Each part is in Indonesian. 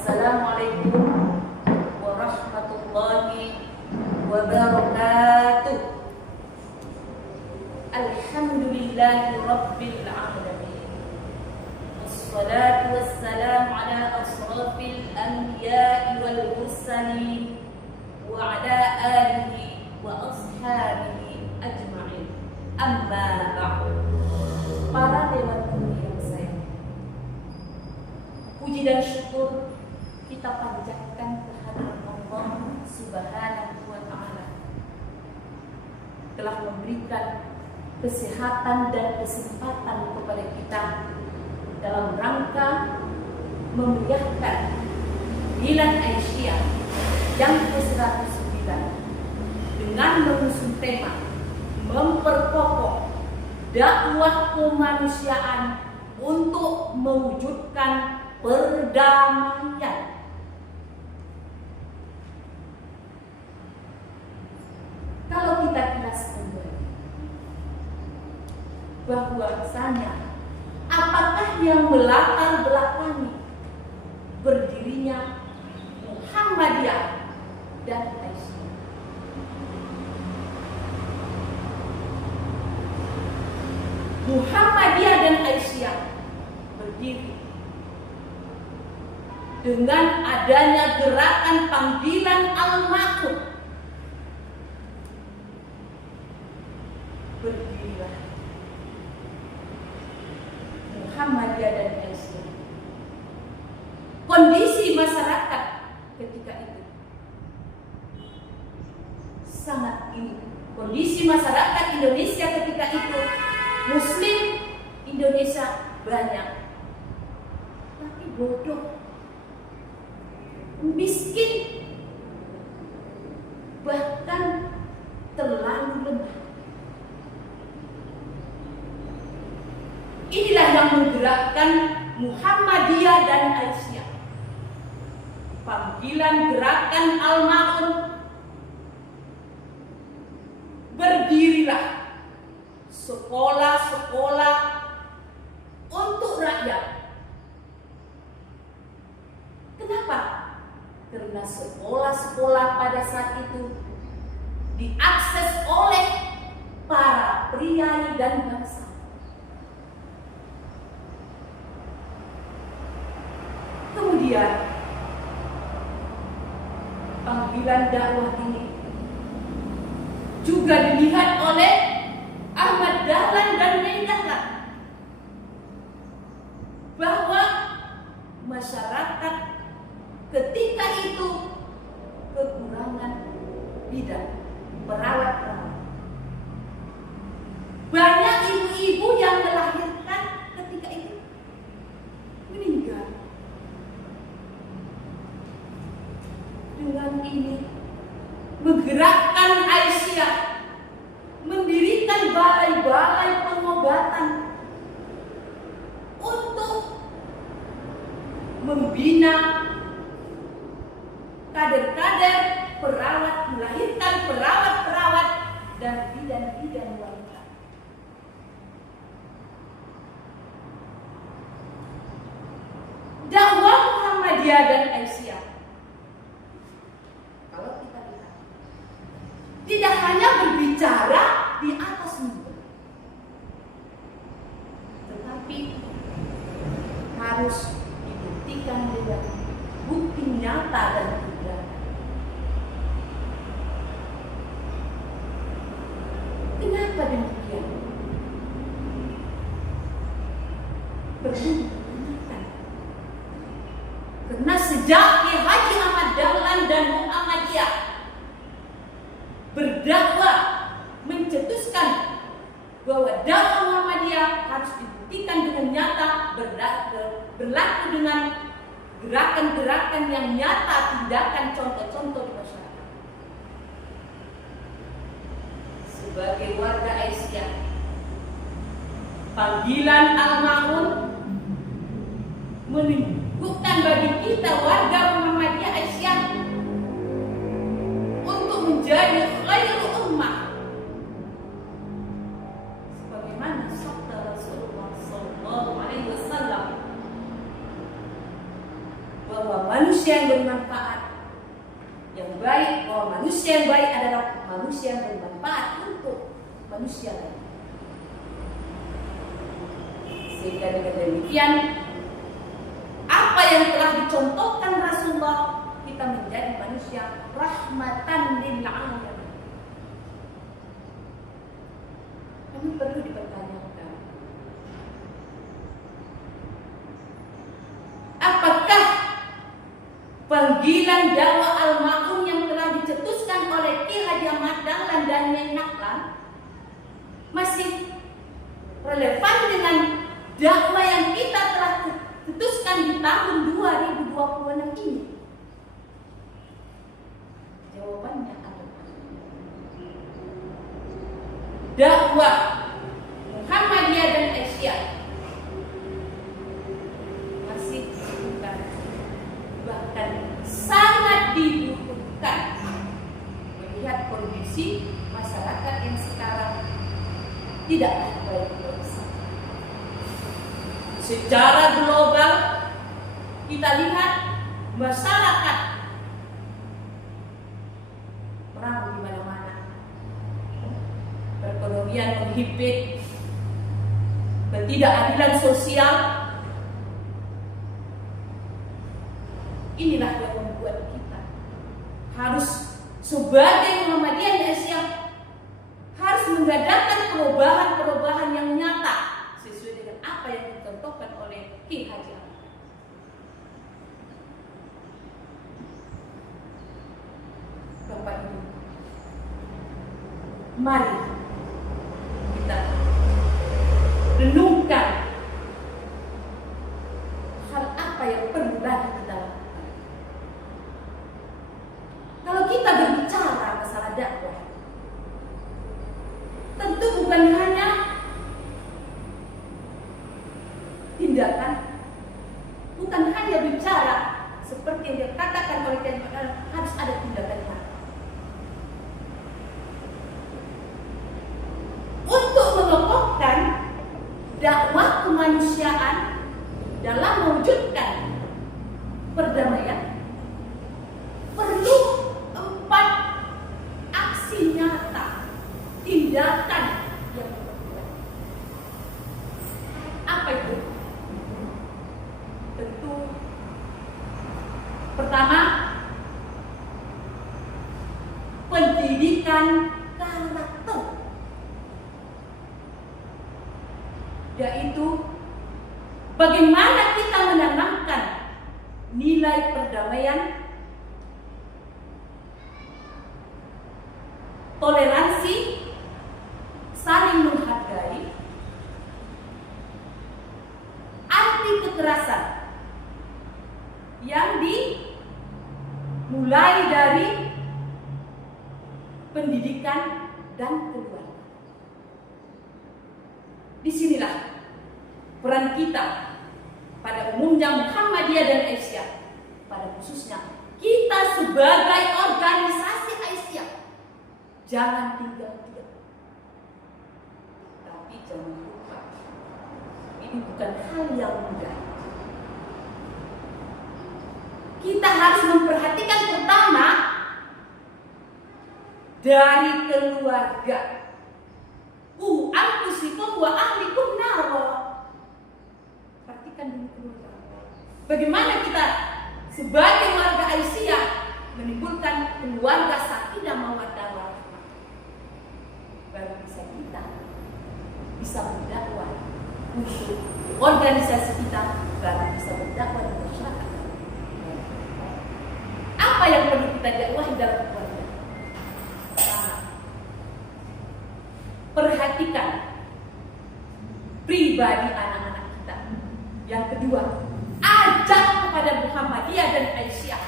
Assalamualaikum warahmatullahi wabarakatuh. Alhamdulillahi rabbil alamin. Wassalatu wassalamu ala asrafil anbiya'i wal mursalin wa ala alihi wa ashabihi ajma'in. Amma ba'du. Para dewan yang sayang, puji dan syukur kita panjatkan kehadirat Allah Subhanahu wa ta'ala telah memberikan kesehatan dan kesempatan kepada kita dalam rangka memeriahkan Bulan Aisyah yang ke-109 dengan mengusung tema memperkokoh dakwah kemanusiaan untuk mewujudkan perdamaian. Kalau kita kilas kembali bahwasanya apakah yang melatar belakangi berdirinya Muhammadiyah dan Aisyah? Muhammadiyah dan Aisyah berdiri dengan adanya gerakan panggilan al-ma'ruf. Berdirilah Muhammadiyah dan Aisyah. Kondisi masyarakat ketika itu sangat ini. Kondisi masyarakat Indonesia ketika itu, Muslim Indonesia banyak, tapi bodoh, miskin, bahkan terlalu lemah. Inilah yang menggerakkan Muhammadiyah dan Aisyah. Panggilan gerakan al-ma'ruf. Berdirilah sekolah-sekolah untuk rakyat. Kenapa? Karena sekolah-sekolah pada saat itu diakses oleh para priai dan bangsa. Kemudian panggilan dakwah ini juga dilihat oleh Ahmad Dahlan dan Nyai Dahlan bahwa masyarakat ketika itu kekurangan bidan, perawat-perawat. Banyak ibu-ibu yang melahirkan ketika itu meninggal. Dengan ini menggerakkan Aisyah, mendirikan balai-balai pengobatan untuk membina kader-kader perawat, melahirkan perawat-perawat dan bidan-bidan wanita. Dakwah Muhammadiyah dan Aisyah, kalau kita lihat, tidak hanya berbicara di atas mimbar, tetapi harus dibuktikan dengan bukti nyata dan tindakan. Kenapa demikian? Perlu dipertanyakan. Karena sejak Ki Haji Ahmad Dahlan dan Muhammadiyah berdakwah mencetuskan bahwa dakwah Muhammadiyah harus dibuktikan dengan nyata, berlaku dengan gerakan-gerakan yang nyata, tindakan, contoh-contoh di masyarakat. Sebagai warga Aisyah, panggilan al-ma'ruf menunjukkan bagi kita warga Muhammadiyah Aisyah untuk menjadi khairul ummah. Sebagaimana sabda Rasulullah SAW bahwa manusia yang bermanfaat. Yang baik, manusia yang baik adalah manusia yang bermanfaat untuk manusia lain. Sehingga dengan demikian, apa yang telah dicontohkan Rasulullah, kita menjadi manusia rahmatan lil alamin. Ini perlu dipertanyakan. Apakah panggilan dakwah al-ma'un yang telah dicetuskan oleh Ki Haji Ahmad Dahlan dan Nyai Naklan masih relevan dengan dakwah yang kita telah cetuskan di tahun 2026 ini? Jawabannya adalah dakwah Muhammadiyah dan Aisyah masih dibutuhkan, bahkan sangat dibutuhkan melihat kondisi masyarakat yang sekarang tidak baik-baik saja. Secara global kita lihat masyarakat perang di mana-mana, perekonomian menghimpit, ketidakadilan sosial. Inilah yang membuat kita harus sebagai Muhammadiyah di Asia harus mengadakan perubahan-perubahan yang nyata sesuai dengan apa yang dicontohkan oleh Ki Haji Ahmad. Bapak Ibu, mari kita renungkan hal apa yang perlu lagi kita lakukan. Kalau kita berbicara masalah dakwah, tentu bukan hanya tindakan, bukan hanya bicara seperti yang dikatakan oleh Kiai harus ada tindakan. Untuk mengokohkan dakwah kemanusiaan dalam mewujudkan perdamaian perlu 4 aksi nyata, tindakan yang berbeda. Apa itu? Tentu pertama, pendidikan karakter, yaitu bagaimana kita menanamkan nilai perdamaian, toleransi, saling menghargai, anti kekerasan yang dimulai dari pendidikan dan keluarga. Disinilah peran kita pada umumnya Muhammadiyah dan Aisyah, pada khususnya kita sebagai organisasi Aisyah, jangan tinggal diam. Tapi jangan lupa, ini bukan hal yang mudah. Kita harus memperhatikan pertama dari keluarga. Anfusikum wa ahlikum naro. Perhatikan dulu keluarga. Bagaimana kita sebagai warga Aisyah menimbulkan keluarga sakinah mawaddah warahmah. Baru bisa kita bisa berdakwah untuk organisasi kita, baru bisa berdakwah di masyarakat. Apa yang perlu kita dakwahi dalam keluarga? Pertama, perhatikan pribadi anak-anak kita. Yang kedua, ajak kepada Muhammadiyah dan Aisyah.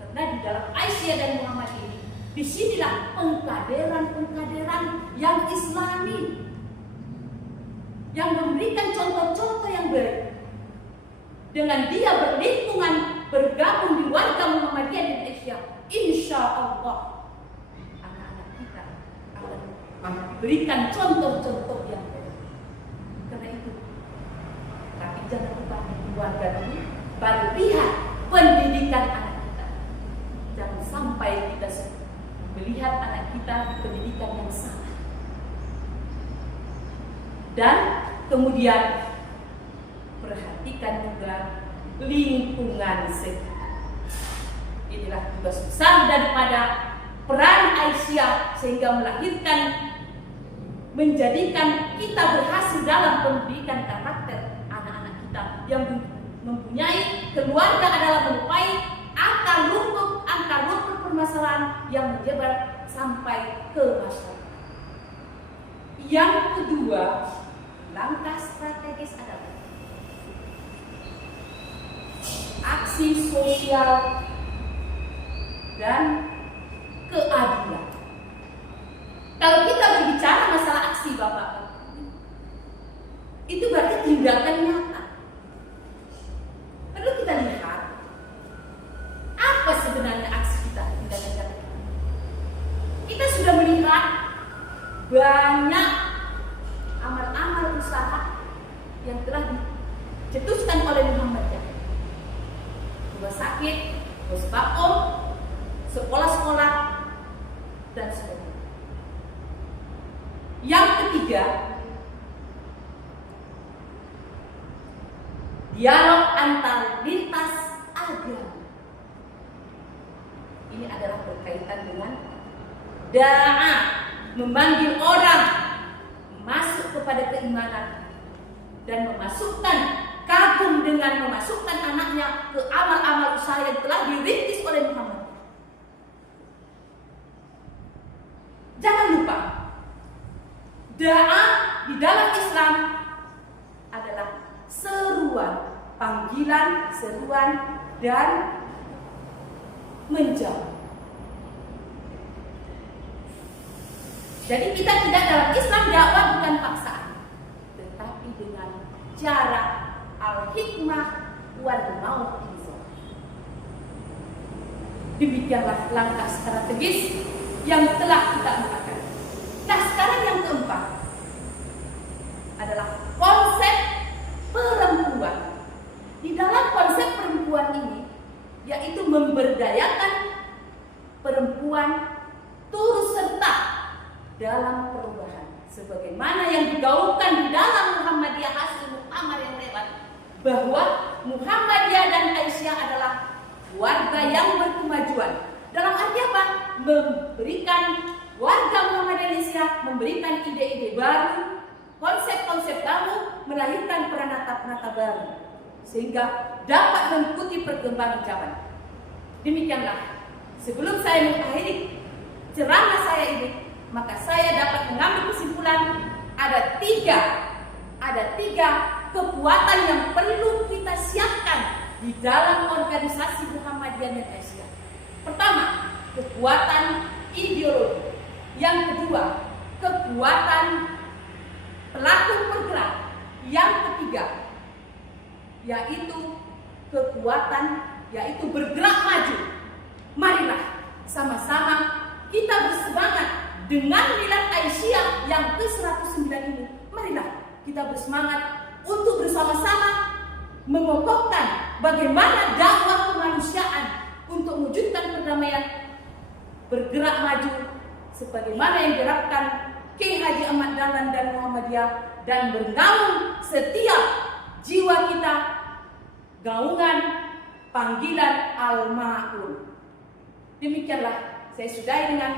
Karena di dalam Aisyah dan Muhammadiyah ini, disinilah pengkaderan-pengkaderan yang Islami, yang memberikan contoh-contoh yang baik. Dengan dia berlingkungan, bergabung di warga Muhammadiyah dan Aisyah, insya Allah anak-anak kita akan memberikan contoh-contoh yang baik. Karena itu, tapi jangan lupa keluarga dulu, baru lihat pendidikan pendidikan anak kita. Jangan sampai kita melihat anak kita di pendidikan yang salah. Dan kemudian perhatikan juga lingkungan sekitar. Inilah tugas besar daripada peran Aisyah sehingga menjadikan kita berhasil dalam pendidikan karakter anak-anak kita yang mempunyai keluarga adalah melupai akar rumput permasalahan yang menyebar sampai ke masyarakat. Yang kedua, langkah strategis adalah aksi sosial dan keadilan. Kalau kita berbicara masalah aksi, Bapak, itu berarti tindakan nyata. Perlu kita lihat apa sebenarnya aksi kita, tindakan nyata kita. Kita sudah melihat banyak amal-amal usaha yang telah dicetuskan oleh Muhammadiyah. Rumah sakit, puskesmas, sekolah-sekolah, dan sebagainya. Yang ketiga, dialog antar lintas agama. Ini adalah berkaitan dengan da'a, memanggil orang masuk kepada keimanan dan kagum dengan memasukkan anaknya ke amal-amal usaha yang telah dirintis oleh Muhammad. Jangan lupa, da'a di dalam Islam adalah seruan, panggilan, seruan, dan menjawab. Jadi kita tidak dalam Islam dakwah bukan paksaan, tetapi dengan cara al-hikmah wal mau'izah. Demikianlah langkah strategis yang telah kita lakukan. Nah, sekarang yang keempat adalah konsep perempuan. Di dalam konsep perempuan ini, yaitu memberdayakan perempuan turut serta dalam perubahan, sebagaimana yang digaungkan di dalam Muhammadiyah hasil muktamar yang lewat, bahwa Muhammadiyah dan Aisyah adalah warga yang berkemajuan. Dalam arti apa? Memberikan warga Muhammadiyah Indonesia, memberikan ide-ide baru, konsep-konsep baru, melahirkan peranata-peranata baru, sehingga dapat mengikuti perkembangan zaman. Demikianlah, sebelum saya mengakhiri ceramah saya ini, maka saya dapat mengambil kesimpulan ada tiga kekuatan yang perlu kita siapkan di dalam organisasi Muhammadiyah dan Aisyah. Pertama, kekuatan ideologi. Yang kedua, kekuatan pelaku bergerak. Yang ketiga, yaitu bergerak maju. Marilah sama-sama kita bersemangat dengan milad Aisyah yang ke-109 ini. Marilah kita bersemangat untuk bersama-sama mengokohkan bagaimana dakwah kemanusiaan untuk mewujudkan perdamaian, bergerak maju sebagaimana yang diharapkan Kiai Haji Ahmad Dahlan dan Muhammadiyah, dan bernaung setiap jiwa kita gaungan panggilan al-ma'un. Demikianlah saya sudahi dengan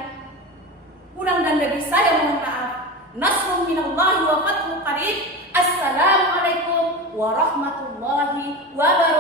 kurang dan lebih saya mohon maaf. Nasrun minallahi wa fathun qarib. Assalamualaikum warahmatullahi wabarakatuh.